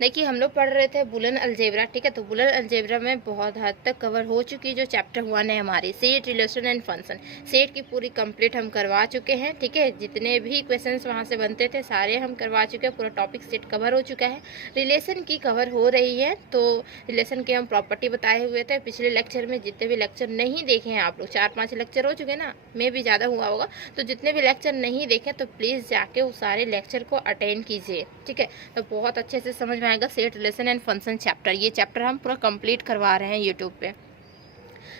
देखिए हम लोग पढ़ रहे थे बुलियन अलजेब्रा, ठीक है। तो बुलियन अलजेब्रा में बहुत हद तक कवर हो चुकी जो चैप्टर 1 है हमारी set, relation and function. Set की पूरी कंप्लीट हम करवा चुके हैं, ठीक है। जितने भी क्वेश्चंस वहाँ से बनते थे सारे हम करवा चुके हैं, पूरा टॉपिक सेट कवर हो चुका है। रिलेशन की कवर हो रही है, तो रिलेशन के हम प्रॉपर्टी बताए हुए थे पिछले लेक्चर में। जितने भी लेक्चर नहीं देखे हैं आप लोग, 4-5 लेक्चर हो चुके ना, में भी ज़्यादा हुआ होगा, तो जितने भी लेक्चर नहीं देखे तो प्लीज़ जाके उस सारे लेक्चर को अटेंड कीजिए, ठीक है। तो बहुत अच्छे से समझ में आएगा set, relation and function chapter. ये चैप्टर हम पूरा कंप्लीट करवा रहे हैं यूट्यूब पे।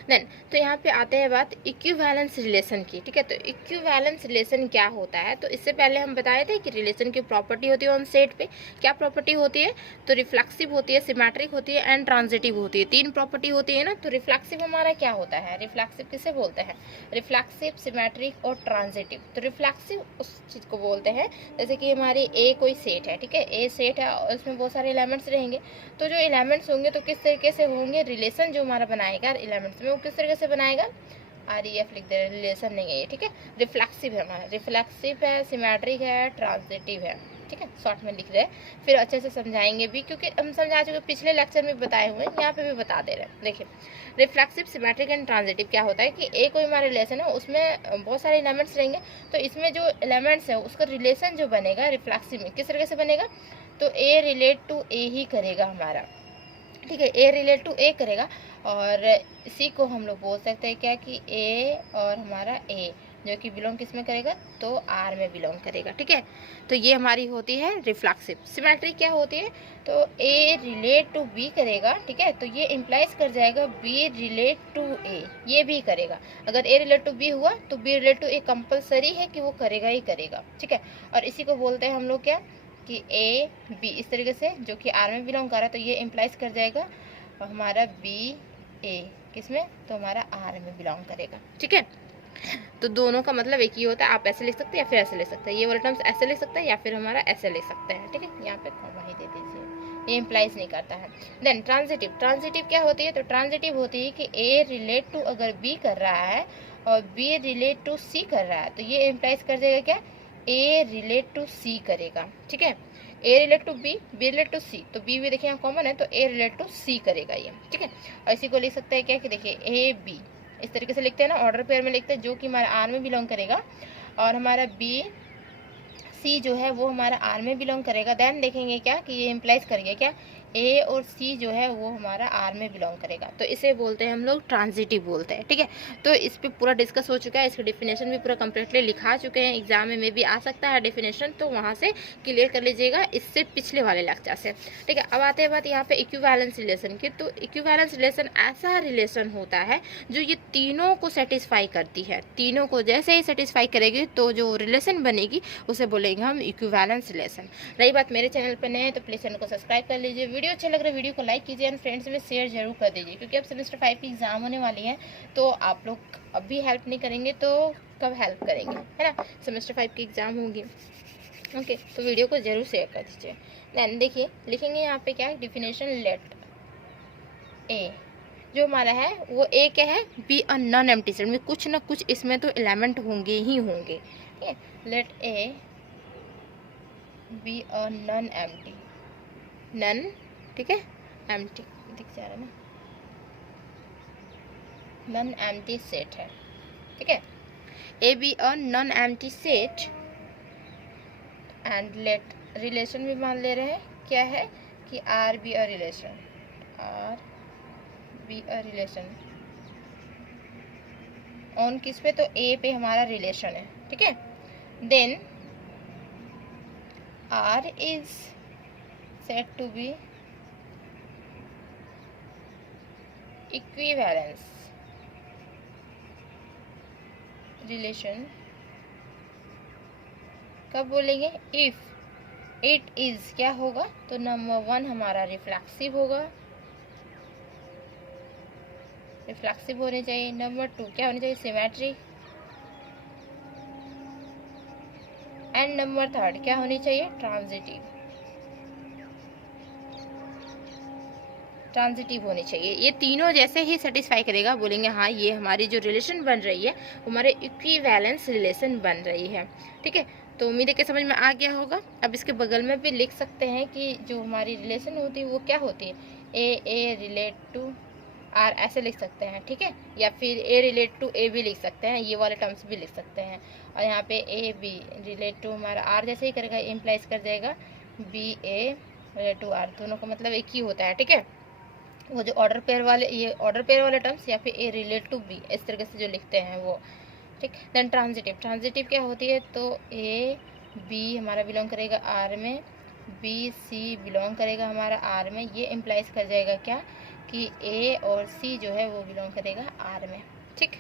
देन तो यहाँ पे आते हैं बात इक्विवेलेंस रिलेशन की, ठीक है। तो इक्विवेलेंस रिलेशन क्या होता है, तो इससे पहले हम बताए थे कि रिलेशन की प्रॉपर्टी होती है ऑन सेट पे। क्या प्रॉपर्टी होती है, तो रिफ्लेक्सिव होती है, सिमेट्रिक होती है एंड ट्रांजिटिव होती है। 3 प्रॉपर्टी होती है ना। तो रिफ्लेक्सिव हमारा क्या होता है, रिफ्लेक्सिव किसे बोलते हैं, रिफ्लेक्सिव, सिमेट्रिक और ट्रांजिटिव। तो रिफ्लेक्सिव उस चीज़ को बोलते हैं जैसे कि हमारी ए कोई सेट है, ठीक है। ए सेट है और उसमें बहुत सारे एलिमेंट्स रहेंगे, तो जो एलिमेंट्स होंगे तो किस तरीके से होंगे, रिलेशन जो हमारा बनाएगा एलिमेंट्स में वो किस तरीके से बनाएगा, REF लिख दे रहे, रिलेशन नहीं है ये, ठीक है। रिफ्लेक्सिव है हमारा, रिफ्लेक्सिव है, सिमेट्रिक है, ट्रांजिटिव है, ठीक है। शॉर्ट में लिख रहे हैं, फिर अच्छे से समझाएंगे भी, क्योंकि हम समझा चुके पिछले लेक्चर में बताए हुए हैं, यहाँ पे भी बता दे रहे हैं। देखिए रिफ्लेक्सिव, सिमेट्रिक एंड ट्रांजिटिव क्या होता है कि एक कोई हमारा रिलेशन है, उसमें बहुत सारे एलिमेंट्स रहेंगे, तो इसमें जो एलिमेंट्स है उसका रिलेशन जो बनेगा रिफ्लेक्सिव में किस तरीके से बनेगा, तो ए रिलेट टू ए ही करेगा हमारा, ठीक है। ए रिलेट टू ए करेगा, और इसी को हम लोग बोल सकते हैं क्या कि ए और हमारा ए जो कि बिलोंग किस में करेगा, तो आर में बिलोंग करेगा, ठीक है। तो ये हमारी होती है रिफ्लेक्सिव। सिमेट्रिक क्या होती है, तो ए रिलेट टू बी करेगा, ठीक है। तो ये इम्प्लाइज कर जाएगा बी रिलेट टू ए, ये भी करेगा। अगर ए रिलेट टू बी हुआ तो B relate to A compulsory है कि वो करेगा ही करेगा, ठीक है। और इसी को बोलते हैं हम लोग क्या कि ए बी, इस तरीके से जो कि आर में बिलोंग कर रहा है, तो ये इम्प्लाइज कर जाएगा हमारा बी ए किस में, तो हमारा आर में बिलोंग करेगा, ठीक है। तो दोनों का मतलब एक ही होता है, आप ऐसे लिख सकते हैं या फिर ऐसे लिख सकते हैं, ये वाला टर्म्स ऐसे लिख सकते हैं या फिर हमारा ऐसे लिख सकते हैं, ठीक है। यहाँ पे कॉमा ही दे दीजिए, ये इम्प्लाइज नहीं करता है। देन ट्रांजिटिव, ट्रांजिटिव क्या होती है, तो ट्रांजिटिव होती है कि ए रिलेट टू अगर बी कर रहा है और बी रिलेट टू सी कर रहा है, तो ये इम्प्लाइज कर देगा क्या, ए रिलेट टू सी करेगा, ठीक है। A relate to B, B relate to C, तो बी भी देखिए यहाँ कॉमन है, तो ए रिलेट टू सी करेगा ये, ठीक है। और इसी को लिख सकते हैं क्या कि देखिए ए बी, इस तरीके से लिखते हैं ना, ऑर्डर पेयर में लिखते हैं, जो कि हमारा आर में बिलोंग करेगा, और हमारा बी सी जो है वो हमारा आर में बिलोंग करेगा। देन देखेंगे क्या कि ये इम्प्लाइज करेगा क्या, ए और सी जो है वो हमारा आर में बिलोंग करेगा, तो इसे बोलते हैं हम लोग ट्रांजिटिव बोलते हैं, ठीक है। तो इस पे पूरा डिस्कस हो चुका है, इसका डिफिनेशन भी पूरा कंप्लीटली लिखा चुके हैं, एग्जाम में भी आ सकता है डिफिनेशन, तो वहाँ से क्लियर कर लीजिएगा इससे पिछले वाले लेक्चर से, ठीक है। अब आते हैं बात यहाँ पे इक्विवेलेंस रिलेशन की। तो इक्विवेलेंस रिलेशन ऐसा रिलेशन होता है जो ये तीनों को सेटिस्फाई करती है, तीनों को जैसे ही सेटिस्फाई करेगी तो जो रिलेशन बनेगी उसे बोलेंगे हम इक्विवेलेंस रिलेशन। रही बात मेरे चैनल पर नए तो प्लीज़ चैनल को सब्सक्राइब कर लीजिए, वीडियो अच्छा लग रहा है वीडियो को लाइक कीजिए एंड फ्रेंड्स में शेयर जरूर कर दीजिए, क्योंकि अब सेमेस्टर 5 की एग्जाम होने वाली है, तो आप लोग अभी हेल्प नहीं करेंगे तो कब हेल्प करेंगे, है ना। सेमेस्टर 5 की एग्जाम होगी, ओके। तो वीडियो को जरूर शेयर कर दीजिए। देन देखिए लिखेंगे यहाँ पे क्या डिफिनेशन, लेट ए जो हमारा है वो ए क्या है, B a non empty set, में कुछ ना कुछ इसमें तो एलिमेंट होंगे ही होंगे, ठीक है। Let A be a non empty, none, ठीक है, एम्प्टी दिख जा रहा है ना, नॉन एम्प्टी सेट है, ठीक है। ए be a non empty set and let relation भी मान ले रहे हैं क्या है कि R be a relation, R be a relation on किस पे, तो ए पे हमारा रिलेशन है, ठीक है। Then R is set to be equivalence relation, कब बोलेंगे, इफ इट इज क्या होगा, तो नंबर 1 हमारा रिफ्लेक्सिव होगा, रिफ्लेक्सिव होने चाहिए। नंबर 2 क्या होनी चाहिए, सिमेट्रिक, एंड नंबर 3 क्या होनी चाहिए, ट्रांजिटिव, ट्रांजिटिव होनी चाहिए। ये तीनों जैसे ही सेटिस्फाई करेगा बोलेंगे हाँ ये हमारी जो रिलेशन बन रही है हमारे इक्विवेलेंस रिलेशन बन रही है, ठीक है। तो उम्मीद है कि समझ में आ गया होगा। अब इसके बगल में भी लिख सकते हैं कि जो हमारी रिलेशन होती है वो क्या होती है, ए रिलेट टू आर, ऐसे लिख सकते हैं, ठीक है। या फिर ए रिलेट टू ए भी लिख सकते हैं, ये वाले टर्म्स भी लिख सकते हैं। और यहाँ पे ए बी रिलेट टू हमारा आर जैसे ही करेगा, इम्प्लाइज कर जाएगा B A relate to R, दोनों का मतलब एक ही होता है, ठीक है। वो जो ऑर्डर पेयर वाले, ये ऑर्डर पेयर वाले टर्म्स या फिर ए रिलेट टू बी, इस तरीके से जो लिखते हैं वो, ठीक। देन ट्रांजिटिव, ट्रांजिटिव क्या होती है, तो ए बी हमारा बिलोंग करेगा आर में, बी सी बिलोंग करेगा हमारा आर में, ये इम्प्लाइज कर जाएगा क्या कि ए और सी जो है वो बिलोंग करेगा आर में, ठीक।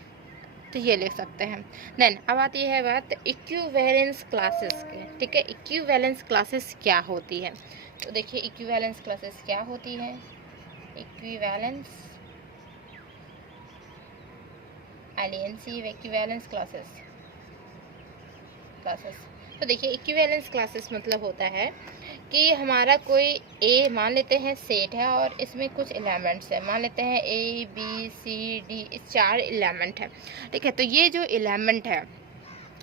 तो ये लिख सकते हैं। देन अब आती है बात इक्विवेलेंस क्लासेस की, ठीक है। इक्विवेलेंस क्लासेस क्या होती है, तो देखिए इक्विवेलेंस क्लासेस क्या होती है। इक्विवेलेंस इक्विवेलेंस क्लासेस तो देखिए इक्विवेलेंस क्लासेस मतलब होता है कि हमारा कोई ए मान लेते हैं सेट है और इसमें कुछ एलिमेंट्स है, मान लेते हैं ए बी सी डी, इस 4 एलिमेंट है, ठीक है। तो ये जो एलिमेंट है,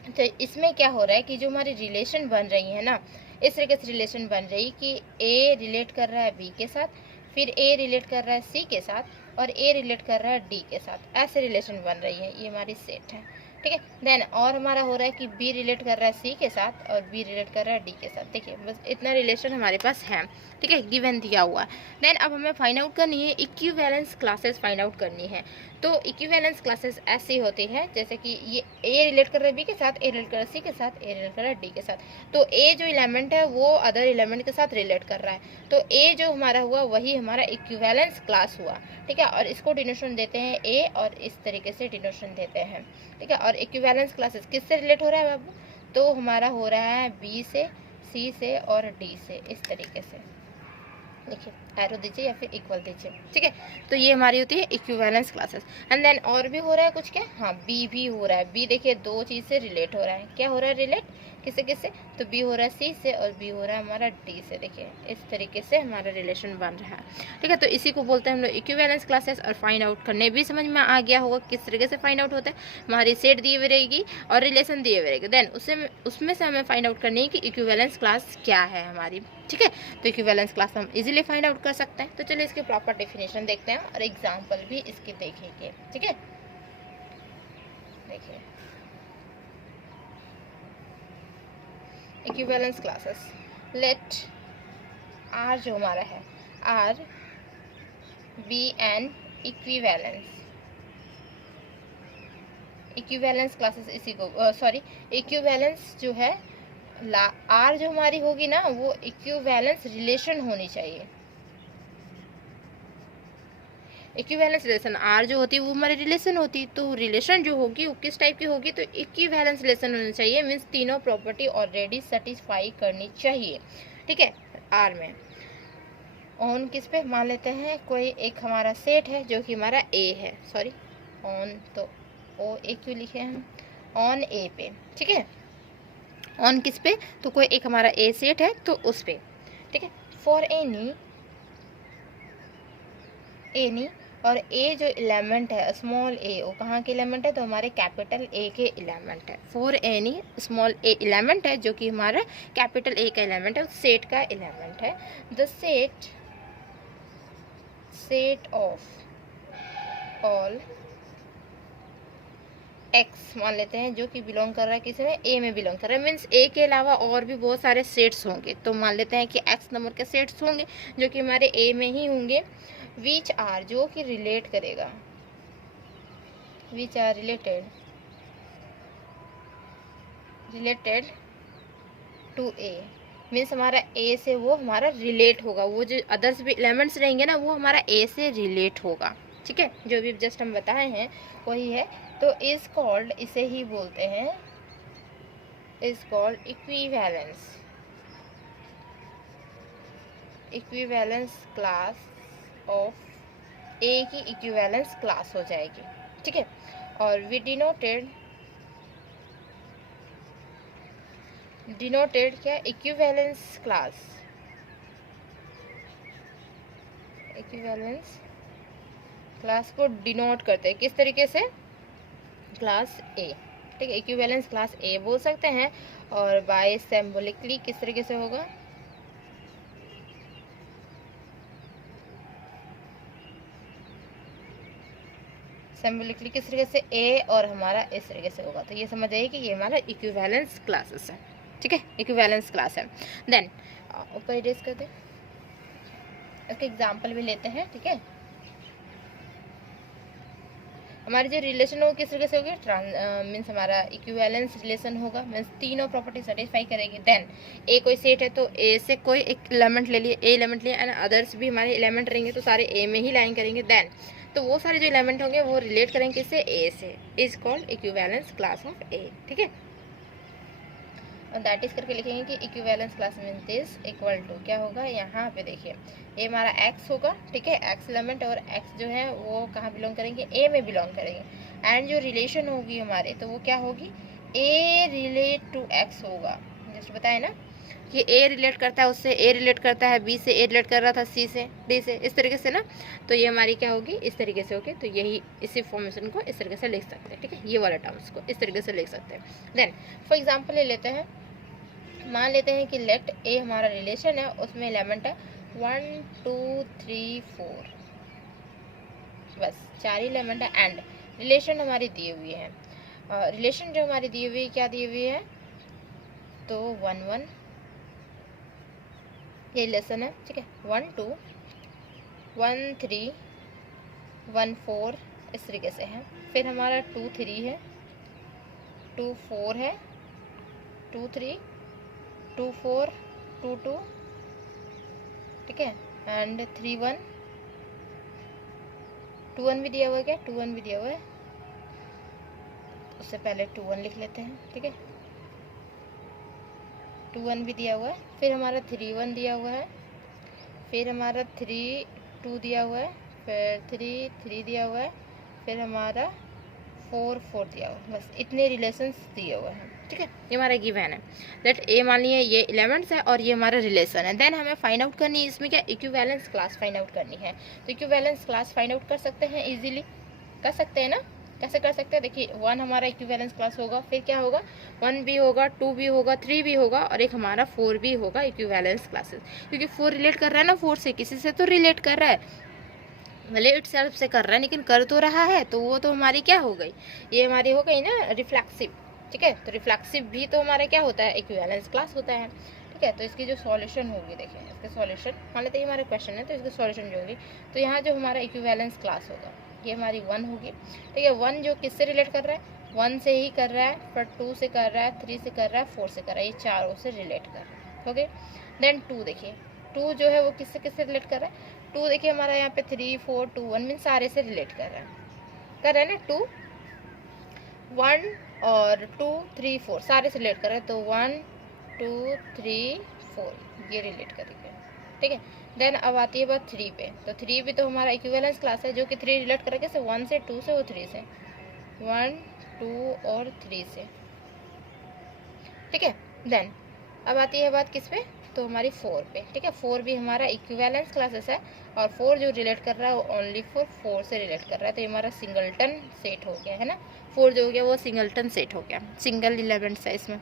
तो इसमें क्या हो रहा है कि जो हमारी रिलेशन बन रही है ना, इस तरीके से रिलेशन बन रही कि ए रिलेट कर रहा है बी के साथ, फिर ए रिलेट कर रहा है सी के साथ और ए रिलेट कर रहा है डी के साथ, ऐसे रिलेशन बन रही है, ये हमारी सेट है, ठीक है। देन और हमारा हो रहा है कि बी रिलेट कर रहा है सी के साथ और बी रिलेट कर रहा है डी के साथ, देखिए बस इतना रिलेशन हमारे पास है, ठीक है, गिवन दिया हुआ है। देन अब हमें फाइंड आउट करनी है इक्विवेलेंस क्लासेस, फाइंड आउट करनी है। तो इक्विवेलेंस क्लासेस ऐसी होती है जैसे कि ये ए रिलेट कर रहा है बी के साथ, ए रिलेट कर रहा है सी के साथ, ए रिलेट कर रहा है डी के साथ, तो ए जो एलिमेंट है वो अदर एलिमेंट के साथ रिलेट कर रहा है, तो ए जो हमारा हुआ वही हमारा इक्विवेलेंस क्लास हुआ, ठीक है। और इसको डिनोशन देते हैं ए, और इस तरीके से डिनोशन देते हैं, ठीक है। और इक्विवेलेंस क्लासेस किससे रिलेट हो रहा है बाबू, तो हमारा हो रहा है बी से, सी से और डी से, इस तरीके से देखिए, एरो दीजिए या फिर इक्वल दीजिए, ठीक है। तो ये हमारी होती है इक्विवेलेंस क्लासेस। एंड देन और भी हो रहा है कुछ, क्या, हाँ बी भी हो रहा है। बी देखिए 2 चीज़ से रिलेट हो रहा है, क्या हो रहा है रिलेट, किससे किससे, तो बी हो रहा है सी से और बी हो रहा है हमारा डी से, देखिए इस तरीके से हमारा रिलेशन बन रहा है, ठीक है। तो इसी को बोलते हैं हम लोग इक्विवेलेंस क्लासेस। और फाइंड आउट करने भी समझ में आ गया होगा किस तरीके से फाइंड आउट होता है। हमारी सेट दी हुई रहेगी और रिलेशन दिए हुए रहेगी, देन उसमें से हमें फाइंड आउट करनी है कि इक्विवेलेंस क्लास क्या है हमारी, ठीक है। तो इक्विवेलेंस क्लास हम इजीली फाइंड आउट कर सकते हैं। तो चलिए इसकी प्रॉपर डेफिनेशन देखते हैं और एग्जांपल भी इसकी देखेंगे, ठीक है। देखिए इक्विवेलेंस क्लासेस, लेट आर जो हमारा है, R be an equivalence classes, इसी को सॉरी इक्विवेलेंस जो है आर जो हमारी होगी ना, वो इक्विवेलेंस रिलेशन होनी चाहिए। इक्विवेलेंस रिलेशन आर जो होती है वो हमारी रिलेशन होती है, तो रिलेशन जो होगी वो किस टाइप की होगी, तो इक्विवेलेंस रिलेशन होनी चाहिए, मीन्स तीनों प्रॉपर्टी ऑलरेडी सेटिस्फाई करनी चाहिए, ठीक है। आर में ऑन किस पे, मान लेते हैं कोई एक हमारा सेट है जो कि हमारा ए है, सॉरी ऑन, तो ओ ए क्यों लिखे हम, ऑन ए पे, ठीक है। ऑन किस पे, तो कोई एक हमारा ए सेट है तो उस पे, ठीक है। फॉर एनी और ए जो एलिमेंट है स्मॉल ए, वो कहाँ के एलिमेंट है, तो हमारे कैपिटल ए के एलिमेंट है। For any small A element है जो कि हमारा कैपिटल ए का एलिमेंट है, उस सेट का एलिमेंट है। The set of all x मान लेते हैं जो कि बिलोंग कर रहा है किस में, ए में बिलोंग कर रहा है, मीन्स ए के अलावा और भी बहुत सारे सेट्स होंगे, तो मान लेते हैं कि एक्स नंबर के सेट्स होंगे जो कि हमारे ए में ही होंगे, विच आर जो कि रिलेट करेगा, which are related to A, means हमारा ए से वो हमारा रिलेट होगा, वो जो अदर्स भी एलिमेंट्स रहेंगे ना वो हमारा ए से रिलेट होगा, ठीक है। जो भी जस्ट हम बताए हैं वही है। तो इज कॉल्ड, इसे ही बोलते हैं, is called equivalence class of A की इक्विवेलेंस क्लास हो जाएगी, ठीक है। और वी डिनोटेड क्या, इक्विवेलेंस क्लास को डिनोट करते हैं किस तरीके से, क्लास ए, ठीक है, इक्विवेलेंस क्लास ए बोल सकते हैं। और बाय सिंबॉलिकली किस तरीके से होगा, सिंबॉलिकली किस तरीके से, ए और हमारा इस तरीके से होगा। तो ये समझ आइए कि ये हमारा इक्विवेलेंस क्लासेस है। ठीक है, इक्विवेलेंस क्लास है। देन ऊपर इरेज कर दें, इसके एग्जाम्पल भी लेते हैं। ठीक है, हमारी जो रिलेशन होगी किस तरीके से होगी, मीन्स हमारा इक्विवेलेंस रिलेशन होगा, मीन्स तीनों प्रॉपर्टी सेटिस्फाई करेगी। देन ए कोई सेट है तो ए से कोई एक एलिमेंट ले लिए, ए एलिमेंट लिया एंड अदर्स भी हमारे एलिमेंट रहेंगे तो सारे ए में ही लाइन करेंगे। देन तो वो सारे जो एलिमेंट होंगे वो रिलेट करेंगे किससे, ए से, is called equivalence class of A. ठीक है, और दैट इज करके लिखेंगे कि equivalence class mean this equal to क्या होगा, यहाँ पे देखिए ये हमारा एक्स होगा। ठीक है, एक्स एलिमेंट, और एक्स जो है वो कहाँ बिलोंग करेंगे, ए में बिलोंग करेंगे। एंड जो रिलेशन होगी हमारे तो वो क्या होगी, ए रिलेट टू एक्स होगा। जैसे बताया ना कि ए रिलेट करता है उससे, ए रिलेट करता है बी से, ए रिलेट कर रहा था सी से, डी से, इस तरीके से ना। तो ये हमारी क्या होगी, इस तरीके से होगी। तो यही इसी फॉर्मेशन को इस तरीके से लिख सकते हैं। ठीक है, ये वाले टर्म्स को इस तरीके से लिख सकते हैं। देन फॉर एग्जाम्पल ले लेते हैं, मान लेते हैं कि लेट ए हमारा रिलेशन है, उसमें एलिमेंट है 1 2 3 4, बस 4 एलिमेंट है। एंड रिलेशन हमारी दी हुई है, रिलेशन जो हमारी दी हुई है क्या दी हुई है, तो 1 1 ये रिलेशन है। ठीक है, 1 2 1 3 1 4 इस तरीके से है। फिर हमारा 2 3 है, 2 4 है, 2 3 2 4 2 2, ठीक है, एंड 3 1 2 1 भी दिया हुआ है। क्या 2 1 भी दिया हुआ है, उससे पहले 2 1 लिख लेते हैं। ठीक है, 2 1 भी दिया हुआ है। फिर हमारा 3 1 दिया हुआ है, फिर हमारा 3 2 दिया हुआ है, फिर 3 3 दिया हुआ है, फिर हमारा 4 4 दिया हुआ है। बस इतने रिलेशंस दिए हुए हैं। ठीक है, ये हमारा गिवन है। लेट ए मान लिया ये एलिमेंट्स है और ये हमारा रिलेशन है। देन हमें फाइंड आउट करनी है इसमें क्या, इक्विवेलेंस क्लास फाइंड आउट करनी है। तो इक्विवेलेंस क्लास फाइंड आउट कर सकते हैं, इजीली कर सकते हैं ना। कैसे कर सकते हैं, देखिए 1 हमारा इक्विवेलेंस क्लास होगा, फिर क्या होगा 1 भी होगा, 2 भी होगा, 3 भी होगा, और एक हमारा 4 भी होगा इक्विवेलेंस क्लासेस। क्योंकि 4 रिलेट कर रहा है ना 4 से, किसी से तो रिलेट कर रहा है, भले इटसेल्फ से कर रहा है लेकिन कर तो रहा है। तो वो तो हमारी क्या हो गई, ये हमारी हो गई ना रिफ्लेक्सिव। ठीक है, तो रिफ्लेक्सिव भी तो हमारा क्या होता है, इक्विवेलेंस क्लास होता है। ठीक है, तो इसकी जो सॉल्यूशन होगी, देखिए इसके सॉल्यूशन मान लेते हैं हमारा क्वेश्चन है, तो इसकी सॉल्यूशन जो होगी, तो यहाँ जो हमारा इक्विवेलेंस क्लास होगा ये हमारी 1 होगी। ठीक है, 1 जो किससे रिलेट कर रहा है, 1 से ही कर रहा है, फिर 2 से कर रहा है, 3 से कर रहा है, 4 से कर रहा है, ये चारों से रिलेट कर रहा है। ओके, देन 2 देखिए, 2 जो है वो किससे किससे रिलेट कर रहा है, 2 देखिए हमारा यहाँ पे 3 4 2 1 मीन सारे से रिलेट कर रहा है ना। 2 1 और 2 3 4 सारे से रिलेट कर रहे हैं, तो 1 2 3 4 ये रिलेट करेंगे। ठीक है, देन अब आती है बात 3 पे, तो 3 भी तो हमारा इक्विवेलेंस क्लास है, जो कि 3 रिलेट करेंगे से 1 से 2 से और 3 से, 1 2 और 3 से। ठीक है, देन अब आती है बात किस पे, तो हमारी 4 पे। ठीक है, 4 भी हमारा इक्विवेलेंस क्लासेस है, और 4 जो रिलेट कर रहा है वो ओनली फॉर 4 से रिलेट कर रहा है, तो ये हमारा सिंगलटन सेट हो गया है ना। 4 जो हो गया वो सिंगलटन सेट हो गया, सिंगल एलिमेंट्स है इसमें।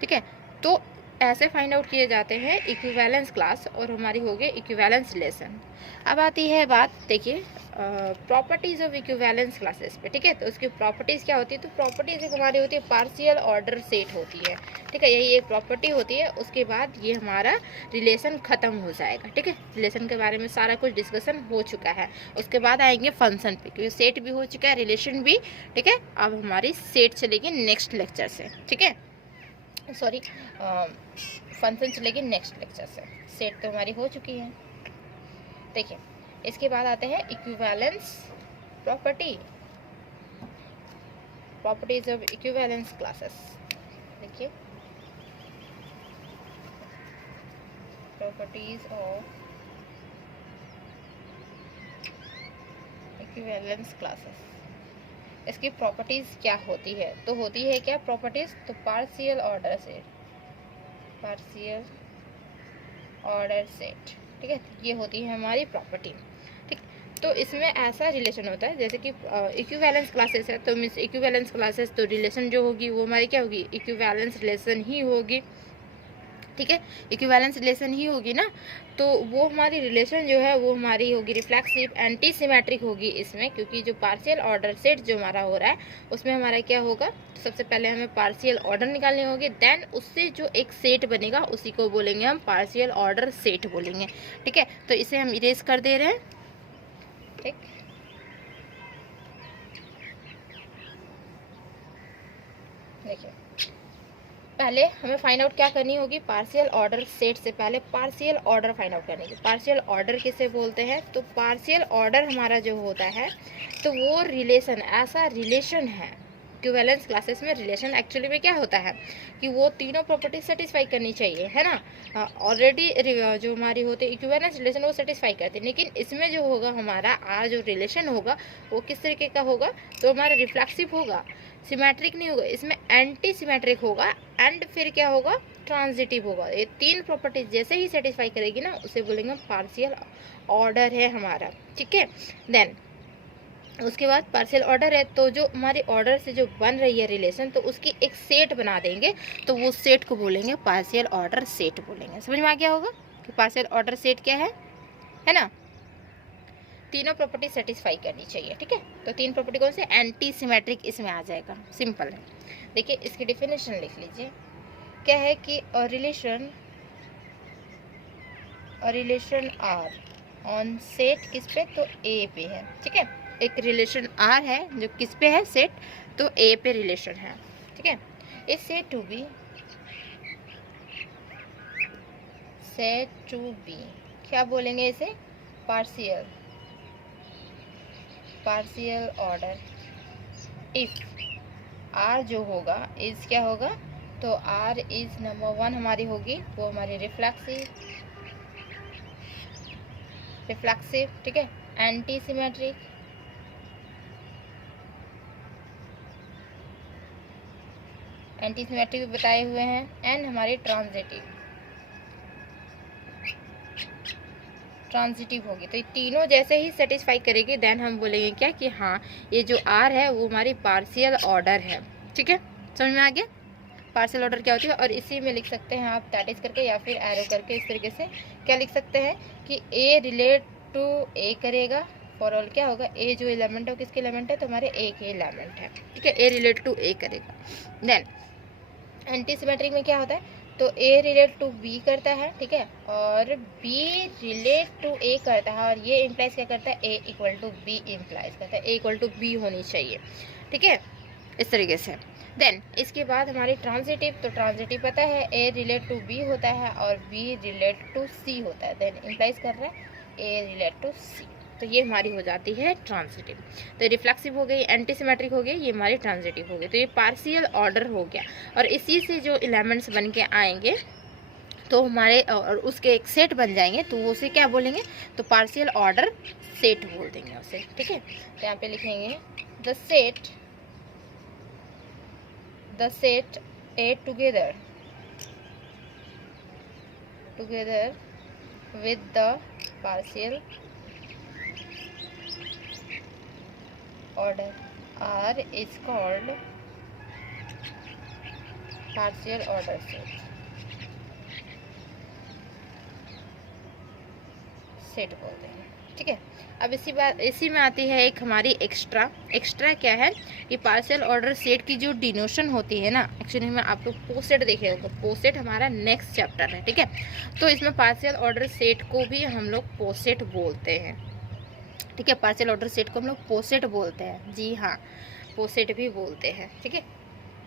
ठीक है, तो ऐसे फाइंड आउट किए जाते हैं इक्विवेलेंस क्लास, और हमारी हो गई इक्विवेलेंस रिलेशन। अब आती है बात, देखिए प्रॉपर्टीज़ ऑफ इक्विवेलेंस क्लासेस पे। ठीक है, तो उसकी प्रॉपर्टीज़ क्या होती है, तो प्रॉपर्टीज़ एक हमारी होती है पार्शियल ऑर्डर सेट होती है। ठीक है, यही एक प्रॉपर्टी होती है, उसके बाद ये हमारा रिलेशन ख़त्म हो जाएगा। ठीक है, रिलेशन के बारे में सारा कुछ डिस्कशन हो चुका है। उसके बाद आएंगे फंक्शन पे, क्योंकि सेट भी हो चुका है, रिलेशन भी। ठीक है, अब हमारी सेट चलेगी नेक्स्ट लेक्चर से। ठीक है, सॉरी फंक्शन चलेगी नेक्स्ट लेक्चर से, सेट तो हमारी हो चुकी है। देखिए इसके बाद आते हैं equivalence property, properties of equivalence classes. देखिए प्रॉपर्टीज ऑफ इक्विवेलेंस क्लासेस, इसकी प्रॉपर्टीज क्या होती है, तो होती है क्या प्रॉपर्टीज, तो partial order set, partial order set. ठीक है, ये होती है हमारी प्रॉपर्टी। ठीक, तो इसमें ऐसा रिलेशन होता है जैसे कि इक्विवेलेंस क्लासेस है, तो मीन्स इक्विवेलेंस क्लासेस, तो रिलेशन जो होगी वो हमारी क्या होगी, इक्विवेलेंस रिलेशन ही होगी, ठीक है, इक्विवेलेंस रिलेशन ही होगी ना। तो वो हमारी रिलेशन जो है वो हमारी होगी रिफ्लेक्सिव, एंटी सिमेट्रिक होगी इसमें, क्योंकि जो पार्शियल ऑर्डर सेट जो हमारा हो रहा है उसमें हमारा क्या होगा, तो सबसे पहले हमें पार्शियल ऑर्डर निकालने होंगे, देन उससे जो एक सेट बनेगा उसी को बोलेंगे हम पार्शियल ऑर्डर सेट बोलेंगे, ठीक है। तो इसे हम इरेज कर दे रहे हैं, ठीक। देखिए पहले हमें फाइंड आउट क्या करनी होगी, पार्शियल ऑर्डर सेट से पहले पार्शियल ऑर्डर फाइंड आउट करने की। पार्शियल ऑर्डर किसे बोलते हैं, तो पार्शियल ऑर्डर हमारा जो होता है तो वो रिलेशन, ऐसा रिलेशन है, इक्विवेलेंस क्लासेस में रिलेशन एक्चुअली में क्या होता है कि वो तीनों प्रॉपर्टी सेटिस्फाई करनी चाहिए, है ना। ऑलरेडी जो हमारी होती है इक्विवेलेंस रिलेशन वो सेटिस्फाई करती है, लेकिन इसमें जो होगा हमारा जो रिलेशन होगा वो किस तरीके का होगा, तो हमारा रिफ्लेक्सिव होगा, सिमेट्रिक नहीं होगा, इसमें एंटी सिमेट्रिक होगा, एंड फिर क्या होगा, ट्रांजिटिव होगा। ये तीन प्रॉपर्टीज जैसे ही सेटिस्फाई करेगी ना उसे बोलेंगे पार्शियल ऑर्डर है हमारा, ठीक है। देन उसके बाद पार्शियल ऑर्डर है, तो जो हमारे ऑर्डर से जो बन रही है रिलेशन, तो उसकी एक सेट बना देंगे, तो वो सेट को बोलेंगे पार्शियल ऑर्डर सेट बोलेंगे। समझ में आ गया होगा कि पार्शियल ऑर्डर सेट क्या है ना, तीनों प्रॉपर्टी सेटिस्फाई करनी चाहिए, ठीक है। तो तीन प्रॉपर्टी कौन से, एंटी सिमेट्रिक इसमें आ जाएगा, सिंपल है। देखिए इसकी डिफिनेशन लिख लीजिए, क्या है कि रिलेशन आर ऑन सेट किस पे, तो ए पे है, ठीक है। एक रिलेशन आर है जो किस पे है, सेट, तो ए पे रिलेशन है, ठीक है। इस सेट टू बी क्या बोलेंगे इसे, पार्शियल ऑर्डर इफ आर जो होगा इज क्या होगा, तो आर इज नंबर 1 हमारी होगी, वो हमारी रिफ्लेक्सिव, ठीक है, एंटी सिमेट्रिक, भी बताए हुए हैं, एंड हमारी ट्रांजिटिव होगी। तो ये तीनों जैसे ही सेटिस्फाई करेगी देन हम बोलेंगे क्या कि हाँ ये जो आर है वो हमारी पार्शियल ऑर्डर है, ठीक है। समझ में आ गया पार्शियल ऑर्डर क्या होती है। और इसी में लिख सकते हैं आप दैट इज करके या फिर एरो करके, इस तरीके से क्या लिख सकते हैं कि ए रिलेट टू ए करेगा, फॉर ऑल क्या होगा, ए जो एलिमेंट है वो किसके एलिमेंट है, तो हमारे ए के एलिमेंट है, ठीक है। ए रिलेट टू ए करेगा। देन एंटी सिमेट्रिक में क्या होता है, तो ए रिलेट टू बी करता है, ठीक है, और बी रिलेट टू ए करता है, और ये इम्प्लाइज क्या करता है, ए इक्वल टू बी इम्प्लाइज करता है, ए इक्वल टू बी होनी चाहिए, ठीक है, इस तरीके से। देन इसके बाद हमारी ट्रांजिटिव, तो ट्रांजिटिव पता है ए रिलेट टू बी होता है और बी रिलेट टू सी होता है, देन इम्प्लाइज कर रहा है ए रिलेट टू सी, तो ये हमारी हो जाती है ट्रांजिटिव। तो रिफ्लेक्सिव हो गई, एंटी सिमेट्रिक हो गई, ये हमारी ट्रांजिटिव हो गई। तो ये पार्शियल ऑर्डर हो गया, और इसी से जो एलिमेंट्स बन के आएंगे तो हमारे और उसके एक सेट बन जाएंगे, तो वो उसे क्या बोलेंगे, तो पार्शियल ऑर्डर सेट बोल देंगे उसे, ठीक है। तो यहाँ पे लिखेंगे the set A together with the partial order R is called partial order set बोलते हैं, ठीक है। अब इसी में आती है एक हमारी एक्स्ट्रा क्या है, ये पार्शियल ऑर्डर सेट की जो डिनोशन होती है ना, एक्चुअली में आप लोग पोसेट देखे होंगे, पोसेट हमारा नेक्स्ट चैप्टर है, ठीक है। तो इसमें पार्शियल ऑर्डर सेट को भी हम लोग पोसेट बोलते हैं, ठीक है। पार्शियल ऑर्डर सेट को हम लोग पोसेट बोलते हैं, जी हाँ, पोसेट भी बोलते हैं, ठीक है।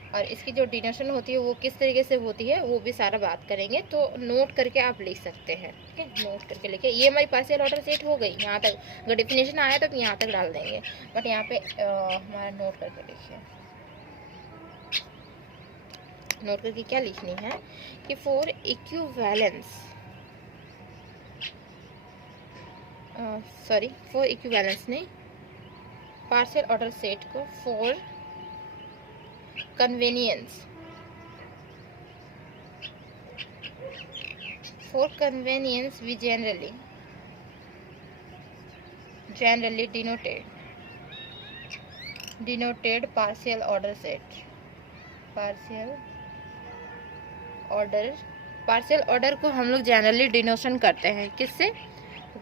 और इसकी जो डिनोशन होती है वो किस तरीके से होती है वो भी सारा बात करेंगे, तो नोट करके आप लिख सकते हैं, ठीक है। नोट करके लिखिए, ये हमारी पार्शियल ऑर्डर सेट हो गई, यहाँ तक अगर डिफिनेशन आया तो यहाँ तक डाल देंगे, बट यहाँ पे हमारा नोट करके लिखिए, नोट करके क्या लिखनी है कि फॉर इक्विवेलेंस नहीं, पार्शियल ऑर्डर सेट को for convenience we generally generally denoted partial order set. Partial order को हम लोग जनरली डिनोशन करते हैं किससे?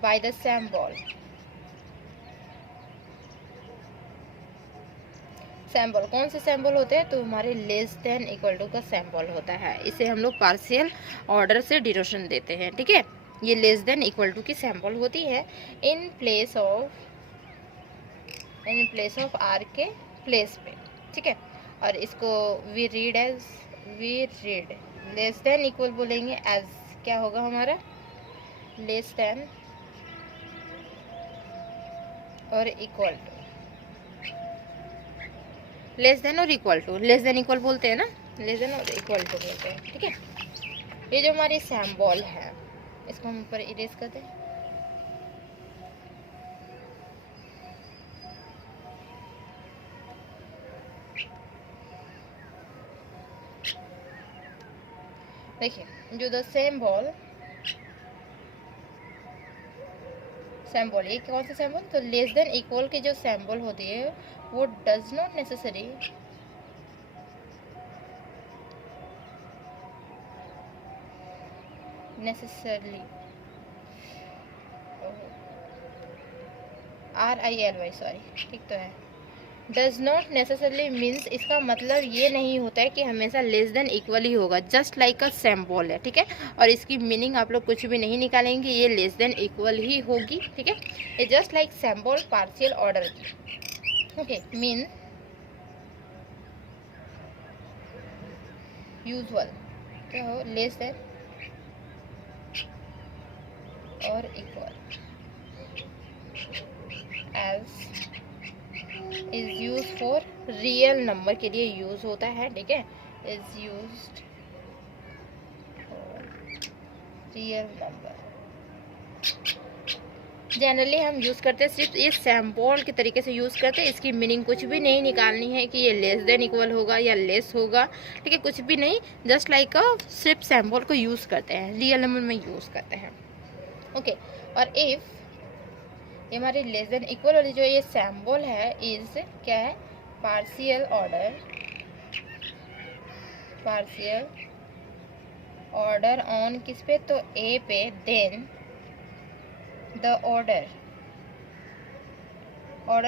By the symbol. सिंबल कौन से सिंबल होते हैं? तो हमारे लेस देन इक्वल टू का सिंबल होता है, इसे हम लोग पार्शियल ऑर्डर से डिनोशन देते हैं। ठीक है, ये लेस देन इक्वल टू की सिंबल होती है इन प्लेस ऑफ आर के प्लेस पे। ठीक है, और इसको we read less than equal बोलेंगे एज क्या होगा हमारा? लेस देन और इक्वल टू। लेस देन और equal to, less than equal बोलते हैं ना, लेस देन और इक्वल टू बोलते हैं। ठीक है, ये जो हमारी सिंबल है इसको हम ऊपर इरेज कर दें। देखिए जो द सिंबल ये कौन सा सिंबल? तो लेस देन इक्वल की जो सिंबल होती है वो does not necessarily RILY sorry, ठीक तो है। डज नॉट नेसेसरली मीन्स इसका मतलब ये नहीं होता है कि हमेशा लेस देन इक्वल ही होगा, जस्ट लाइक अ सिंबल है। ठीक है, और इसकी मीनिंग आप लोग कुछ भी नहीं निकालेंगे, ये लेस देन इक्वल ही होगी। ठीक है, ये just like symbol partial order की। ओके, मीन यूजुअल क्या हो? लेस देन और equal as is use for real number के लिए यूज होता है। ठीक है, is used for real number. Generally हम यूज करते हैं सिर्फ ये सिंबल के तरीके से यूज करते हैं, इसकी मीनिंग कुछ भी नहीं निकालनी है कि ये लेस देन इक्वल होगा या लेस होगा। ठीक है, कुछ भी नहीं, जस्ट लाइक सिर्फ सिंबल को यूज करते हैं, रियल नंबर में यूज करते हैं। ओके, और इफ ये हमारी लेस देन इक्वल वाली जो ये सिंबल है इज क्या है? पार्शियल ऑर्डर ऑन किस पे? तो ए पे। देन द ऑर्डर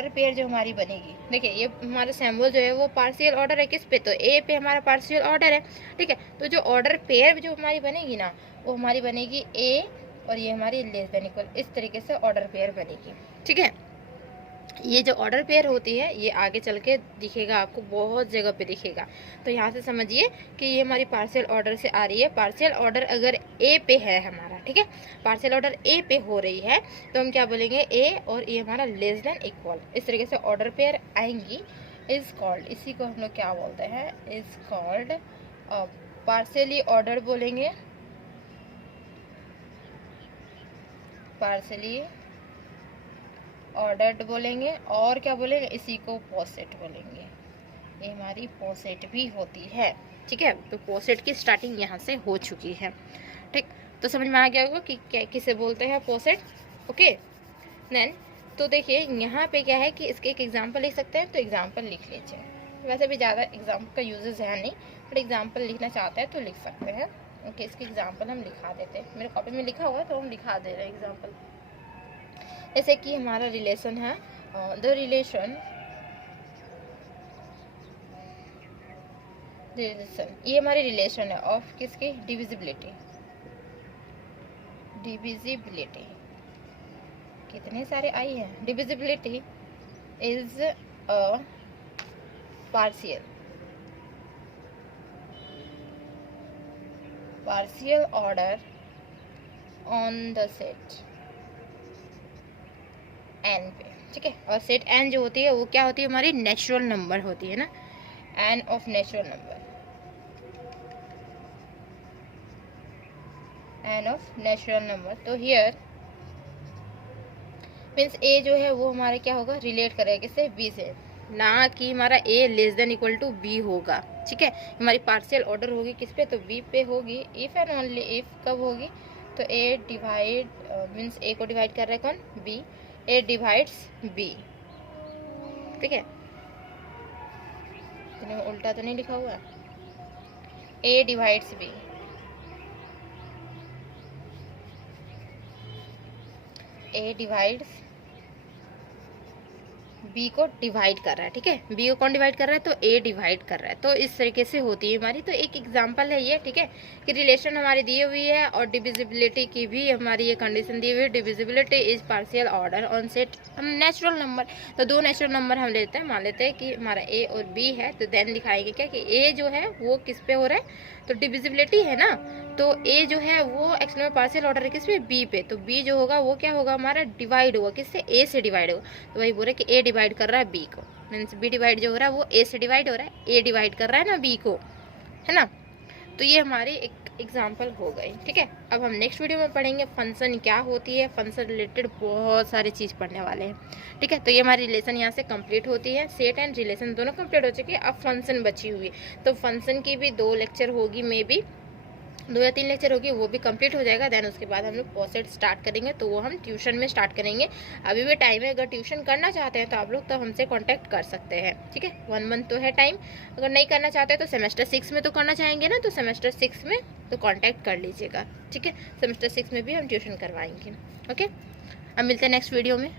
पेयर जो हमारी बनेगी, देखिए ये हमारा सिंबल जो है वो पार्शियल ऑर्डर है किस पे? तो ए पे हमारा पार्शियल ऑर्डर है। ठीक है, तो जो ऑर्डर पेयर जो हमारी बनेगी ना वो हमारी बनेगी ए और ये हमारी लेस देन इक्वल, इस तरीके से ऑर्डर पेयर बनेगी। ठीक है, ये जो ऑर्डर पेयर होती है ये आगे चल के दिखेगा आपको, बहुत जगह पे दिखेगा। तो यहाँ से समझिए कि ये हमारी पार्शियल ऑर्डर से आ रही है। पार्शियल ऑर्डर अगर ए पे है हमारा, ठीक है, पार्शियल ऑर्डर ए पे हो रही है तो हम क्या बोलेंगे? ए और ये हमारा लेस देन इक्वल, इस तरीके से ऑर्डर पेयर आएंगी। इज कॉल्ड, इसी को हम लोग क्या बोलते हैं? इज कॉल्ड पार्शियली ऑर्डर बोलेंगे, पार्शियली ऑर्डर्ड बोलेंगे, और क्या बोलेंगे? इसी को पोसेट बोलेंगे। ये हमारी पोसेट भी होती है। ठीक है, तो पोसेट की स्टार्टिंग यहाँ से हो चुकी है। ठीक, तो समझ में आ गया होगा कि किसे बोलते हैं पोसेट। ओके, देन तो देखिए यहाँ पे क्या है कि इसके एक एग्जाम्पल लिख सकते हैं, तो एग्जाम्पल लिख लीजिए। वैसे भी ज़्यादा एग्जाम्पल का यूजेस है नहीं, बट एग्जाम्पल लिखना चाहते हैं तो लिख सकते हैं। ओके, इसके एग्जाम्पल हम लिखा देते हैं, मेरे कॉपी में लिखा हुआ है तो हम लिखा दे रहे हैं एग्जाम्पल। जैसे कि हमारा रिलेशन है द रिलेशन, ये हमारी रिलेशन है ऑफ किसकी? डिविजिबिलिटी। कितने सारे आई हैं? Divisibility is a partial order on the set N पे। ठीक है, और सेट एन जो होती है वो क्या होती है? हमारी नेचुरल नंबर होती है ना, N of natural number, N of natural number. तो हियर मीन्स ए जो है वो हमारा क्या होगा? रिलेट करेगा किससे? बी से, ना कि हमारा A less than equal to B होगा। ठीक है, हमारी पार्शियल ऑर्डर होगी किस पे? तो बी पे होगी। इफ एंड ओनली इफ कब होगी? तो ए डिवाइड मीन्स ए को डिवाइड कर रहा है कौन? बी। ए डिवाइड्स बी, ठीक है, उल्टा तो नहीं लिखा हुआ है, A divides B, A divides B को डिवाइड कर रहा है, ठीक है, बी को कौन डिवाइड कर रहा है, तो ए डिवाइड कर रहा है। तो इस तरीके से होती है हमारी। तो एक एग्जांपल है ये, ठीक है, कि रिलेशन हमारी दी हुई है और डिविजिबिलिटी की भी हमारी ये कंडीशन दी हुई है, divisibility is partial order on set हम नेचुरल नंबर। तो दो नेचुरल नंबर हम लेते हैं, मान लेते हैं कि हमारा ए और बी है, तो देन दिखाएंगे क्या कि ए जो है वो किस पे हो रहा है, तो डिविजिबिलिटी है ना, तो ए जो है वो एक्चुअली में पार्शियल ऑर्डर है किस पे, बी पे, तो बी जो होगा वो क्या होगा हमारा, डिवाइड होगा किससे, ए से डिवाइड होगा। तो वही बोल रहे कि ए डिवाइड कर रहा है बी को, मीन्स बी डिवाइड जो हो रहा है वो ए से डिवाइड हो रहा है, ए डिवाइड कर रहा है ना बी को, है ना। तो ये हमारी एक एग्जाम्पल हो गई, ठीक है। अब हम नेक्स्ट वीडियो में पढ़ेंगे फंक्शन क्या होती है, फंक्शन रिलेटेड बहुत सारी चीज़ पढ़ने वाले हैं, ठीक है। तो ये हमारी रिलेशन यहाँ से कंप्लीट होती है, सेट एंड रिलेशन दोनों कंप्लीट हो चुकी है। अब फंक्शन बची हुई है, तो फंक्शन की भी 2 लेक्चर होगी, मे बी 2 या 3 लेक्चर होगी, वो भी कंप्लीट हो जाएगा। देन उसके बाद हम लोग पोसेट स्टार्ट करेंगे, तो वो हम ट्यूशन में स्टार्ट करेंगे। अभी भी टाइम है, अगर ट्यूशन करना चाहते हैं तो आप लोग तो हमसे कांटेक्ट कर सकते हैं, ठीक है। 1 मंथ तो है टाइम, अगर नहीं करना चाहते तो सेमेस्टर 6 में तो करना चाहेंगे ना, तो सेमेस्टर 6 में तो कांटेक्ट कर लीजिएगा, ठीक है। सेमेस्टर 6 में भी हम ट्यूशन करवाएंगे, ओके। अब मिलते हैं नेक्स्ट वीडियो में।